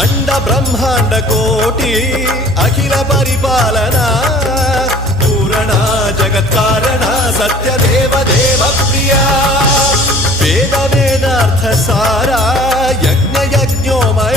అండ బ్రహ్మాండ కోటి అఖిల పరిపాలన పూరణ జగత్కారణ సత్యదేవ దేవ ప్రియా వేద వేదార్థ సారా యజ్ఞ యజ్ఞోమయ